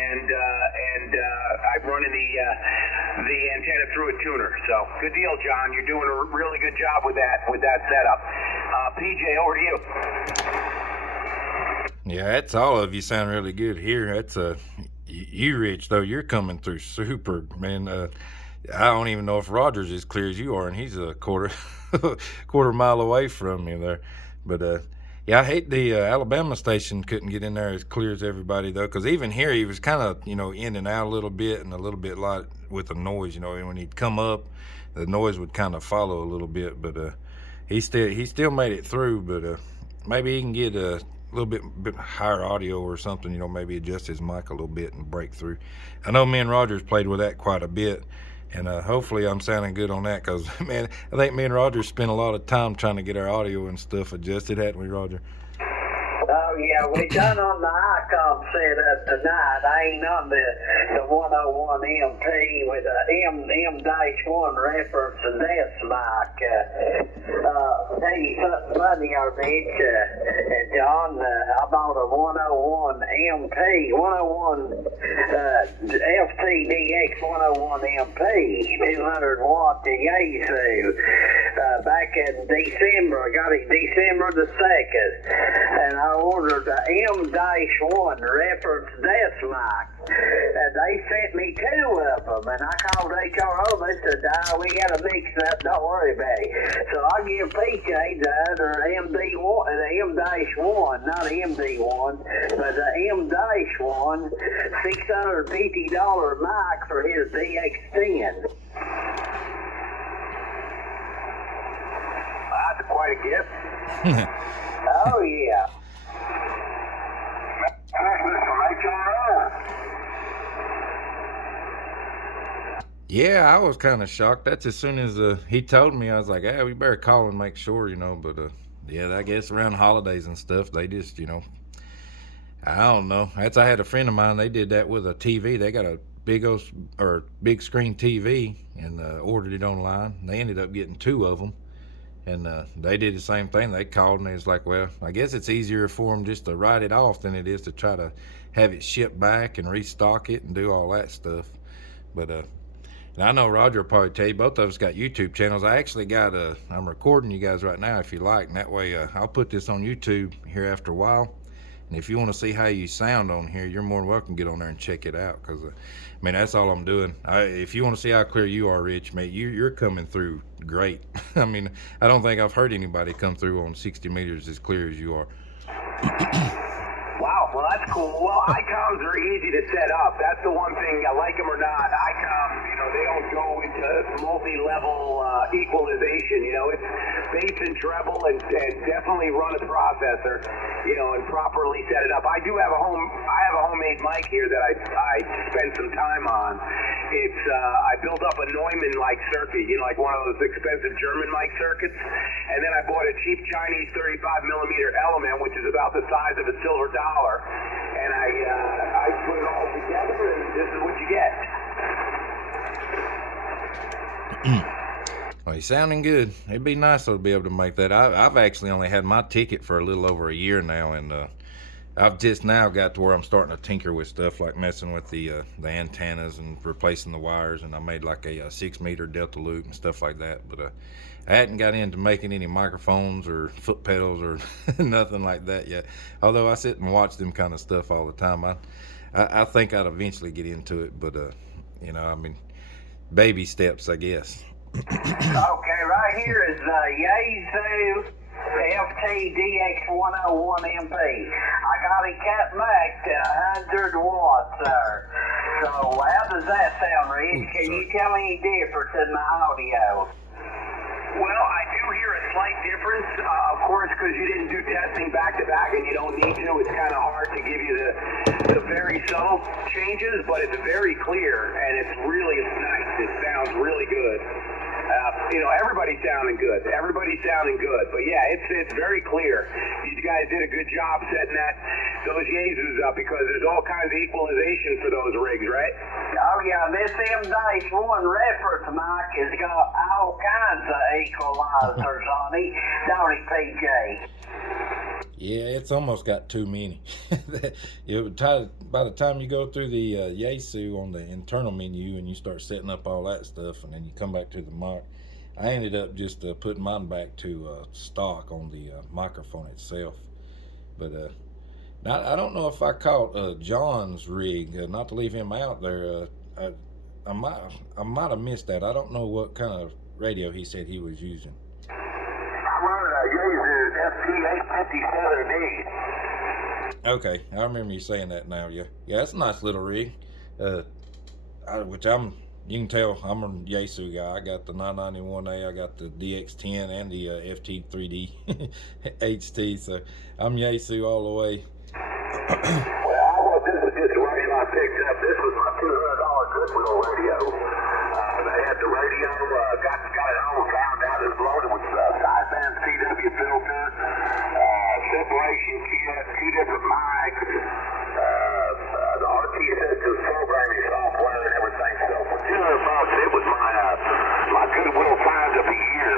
and I'm running the antenna through a tuner. So good deal, John. You're doing a really good job with that setup. PJ, over to you. Yeah, that's all of you sound really good here. That's you, Rich, though. You're coming through super, man. I don't even know if Roger's as clear as you are, and he's a quarter mile away from me there. But yeah, I hate the Alabama station couldn't get in there as clear as everybody though, because even here he was kind of in and out a little bit and a little bit like with the noise. When he'd come up, the noise would kind of follow a little bit. But he still made it through. But maybe he can get a little bit higher audio or something. Maybe adjust his mic a little bit and break through. I know me and Rogers played with that quite a bit. And hopefully I'm sounding good on that because, man, I think me and Roger spent a lot of time trying to get our audio and stuff adjusted, hadn't we, Roger? Oh, yeah, we done on the ICOM setup tonight. I ain't on the 101 MP with a M-1 reference and that's mic. Tell you something funny, Rich. John, I bought a 101 MP, 101 FTDX 101 MP, 200 watt Yaesu. Back in December, I got it December the 2nd, and I ordered the M-1 reference desk mic, and they sent me 2 of them, and I called HRO, they said, we got a mix up, don't worry about it. So I give PJ the other MD1, the M-1, not MD1, but the M-1, $650 mic for his DX10. That's quite a gift. Oh, yeah. Yeah, I was kind of shocked. That's as soon as he told me, I was like, we better call and make sure, But yeah, I guess around holidays and stuff, they just, I don't know. I had a friend of mine, they did that with a TV. They got a big screen TV and ordered it online. They ended up getting 2 of them. And they did the same thing. They called and they was like, well, I guess it's easier for them just to write it off than it is to try to have it shipped back and restock it and do all that stuff. But and I know Roger will probably tell you, both of us got YouTube channels. I actually got I'm recording you guys right now if you like, and that way I'll put this on YouTube here after a while. And if you want to see how you sound on here, you're more than welcome to get on there and check it out. Because, that's all I'm doing. If you want to see how clear you are, Rich, mate, you're coming through great. I don't think I've heard anybody come through on 60 meters as clear as you are. Wow, well, that's cool. Well, ICOMs are easy to set up. That's the one thing, like them or not. ICOMs, they don't go into multi-level equalization. It's bass and treble and definitely run a processor, and properly set it up. I have a homemade mic here that I spent some time on. It's I built up a Neumann-like circuit, like one of those expensive German mic circuits, and then I bought a cheap Chinese 35 millimeter element, which is about the size of a silver dollar, and I put it all together, and this is what you get. Well, he's sounding good. It'd be nice though to be able to make that. I've actually only had my ticket for a little over a year now, and I've just now got to where I'm starting to tinker with stuff like messing with the antennas and replacing the wires, and I made like a 6-meter delta loop and stuff like that. But I hadn't got into making any microphones or foot pedals or nothing like that yet. Although I sit and watch them kind of stuff all the time. I think I'd eventually get into it, but baby steps, I guess. Okay, right here is the Yaesu FTDX101 MP. I got it cut back to 100 watts there. So how does that sound, Rich? Can you tell any difference in my audio? Well, I do hear a slight difference, of course, because you didn't do testing back-to-back and you don't need to. It's kind of hard to give you the very subtle changes, but it's very clear, and it's really nice. It sounds really good. Everybody's sounding good. But yeah, it's very clear. You guys did a good job setting those Yaesus up because there's all kinds of equalization for those rigs, right? Oh yeah, this M-1 reference mic has got all kinds of equalizers on it, don't it, PJ? Yeah, it's almost got too many. By the time you go through the Yaesu on the internal menu and you start setting up all that stuff, and then you come back to the mic, I ended up just putting mine back to stock on the microphone itself. But now, I don't know if I caught John's rig. Not to leave him out there. I might I might have missed that. I don't know what kind of radio he said he was using. I'm running a Yaesu FT857D. Okay, I remember you saying that now. Yeah, that's a nice little rig. Which you can tell I'm a Yaesu guy. I got the 991A, I got the DX10 and the FT3D HT. So I'm Yaesu all the way. Well, I thought this was just the radio I picked up. This was my $200 Goodwill radio. They had the radio, got it home, found out it was loaded with sideband CW filter, separation kit, 2 different mics, the RT system programming software and everything. So for $200, it was my Goodwill find of the year.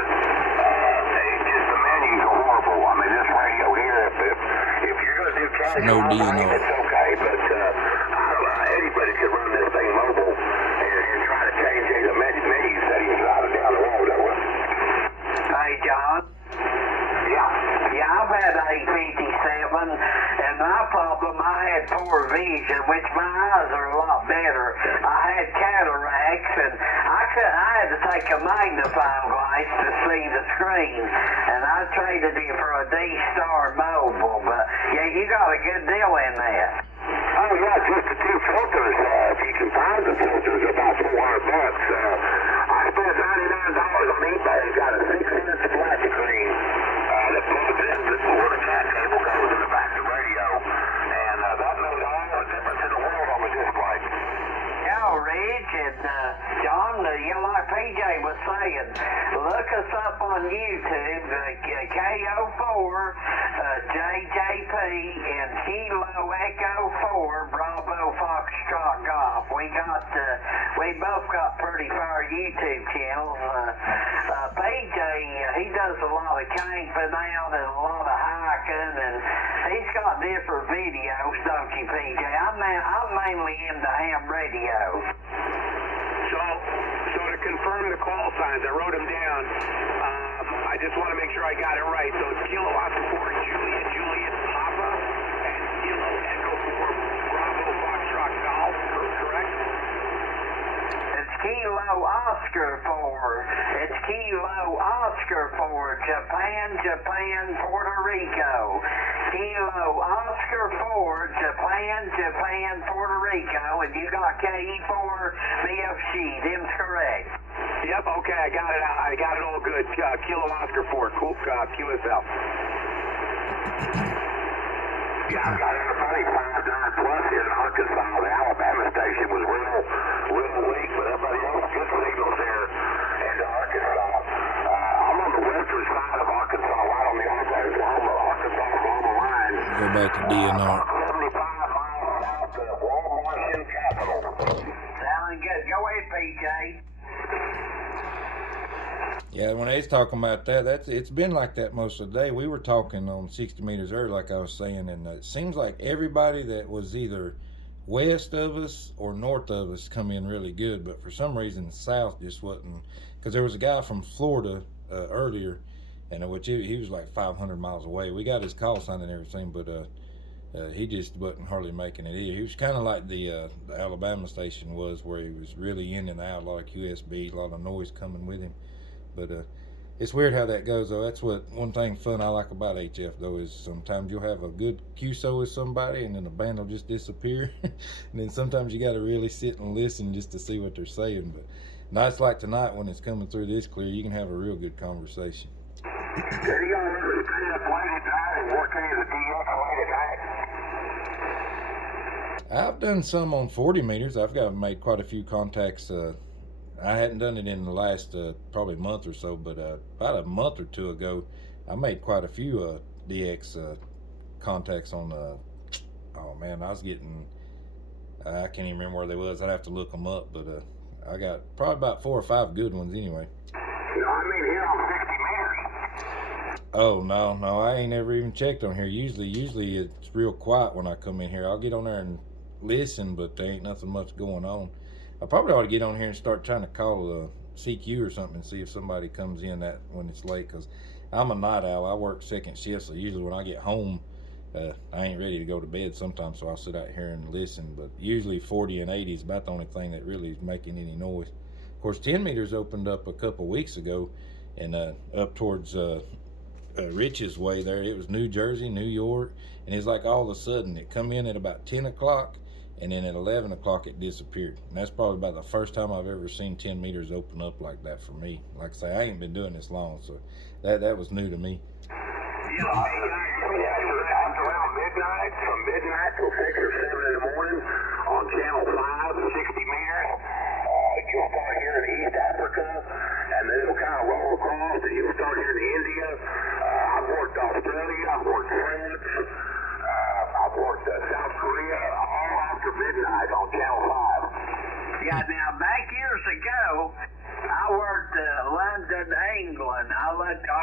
Just the menu's horrible. I mean, this radio here, if you're going to do casual, it's okay, but anybody could run this thing mobile and try to change the menu settings out of down the road. Hey, John. Yeah, I've had A57, and my problem, I had poor vision, which my eyes are a lot better. I had cataracts, and I had to take a magnifying glass to see the screen, and I traded it for a D-Star Mobile, but yeah, you got a good deal in that. Oh yeah, just the 2 filters. If you can find the filters, about $400. I spent $99 on eBay. Got a 6-inch flat screen that plugs in where the cat cable goes in the back of the radio, and that makes all the difference in the world on the display. Yeah, Rich and John, like PJ was saying, look us up on YouTube, KO4, JJP, and Kilo Echo 4, Bravo Foxtrot Golf. We both got pretty far YouTube channels. PJ, he does a lot of camping out and a lot of hiking, and he's got different videos, don't you, PJ? I'm mainly into ham radio. So to confirm the call signs, I wrote them down. I just want to make sure I got it right. So it's Kilo Oscar 4 Juliet Papa and Kilo Echo 4 Bravo Foxtrot Golf, correct? It's Kilo Oscar 4. It's Kilo Oscar 4. Japan, Puerto Rico. Kilo Oscar 4. Japan, Puerto Rico. And you got KE4 BFG. Them's correct. Yep, okay, I got it. I got it all good. Kilo Oscar 4, cool, QSL. Yeah, I've got everybody 5-9 plus here in Arkansas. The Alabama station was real weak, but everybody else good signals here into Arkansas. I'm on the western side of Arkansas, right on the Arkansas-Oklahoma line. Go back to DNR. 75 miles south of Washington capital. Sounding good. Go ahead, PJ. Yeah, when they was talking about that, it's been like that most of the day. We were talking on 60 meters earlier, like I was saying, and it seems like everybody that was either west of us or north of us come in really good, but for some reason south just wasn't. Because there was a guy from Florida earlier, and which he was like 500 miles away. We got his call sign and everything, but he just wasn't hardly making it either. He was kind of like the Alabama station was, where he was really in and out, a lot of QSB, a lot of noise coming with him. But it's weird how that goes, though. That's one thing fun I like about HF, though, is sometimes you'll have a good QSO with somebody, and then the band will just disappear. And then sometimes you got to really sit and listen just to see what they're saying. But nights like tonight, when it's coming through this clear, you can have a real good conversation. Did you ever stay up late at night and work any of the DX late at night? I've done some on 40 meters. I've made quite a few contacts. I hadn't done it in the last probably month or so, but about a month or two ago, I made quite a few DX contacts on. Oh man, I was getting. I can't even remember where they was. I'd have to look them up, but I got probably about 4 or 5 good ones anyway. No, I mean here on 60 meters. Oh no, I ain't ever even checked on here. Usually it's real quiet when I come in here. I'll get on there and listen, but there ain't nothing much going on. I probably ought to get on here and start trying to call CQ or something and see if somebody comes in that when it's late. Cause I'm a night owl. I work second shift, so usually when I get home, I ain't ready to go to bed sometimes. So I'll sit out here and listen. But usually 40 and 80 is about the only thing that really is making any noise. Of course, 10 meters opened up a couple weeks ago, and up towards Rich's way there. It was New Jersey, New York, and it's like all of a sudden it come in at about 10 o'clock, and then at 11 o'clock it disappeared. And that's probably about the first time I've ever seen 10 meters open up like that for me. Like I say, I ain't been doing this long, so that was new to me. Yeah, after around midnight, from midnight till 6 or 7 in the morning on Channel 5, 60 meters, you'll start hearing East Africa, and then it'll kind of roll across, and you'll start hearing India. I've worked Australia, I've worked France, I've worked South Korea, all after midnight on Channel 5. Yeah, now back years ago, I worked London, England. I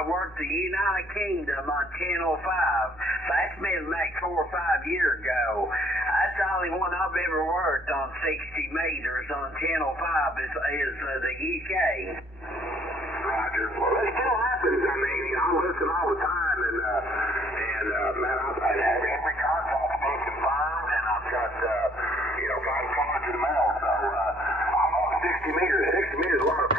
worked the United Kingdom on Channel 5. That's been like 4 or 5 years ago. That's the only one I've ever worked on 60 meters on Channel 5 is the UK. Roger. Well, it still happens. I mean, I listen all the time, and man, I've had every contact's been confirmed, and I've got, got cards in the mail. So I'm on 60 meters. 60 meters is a lot of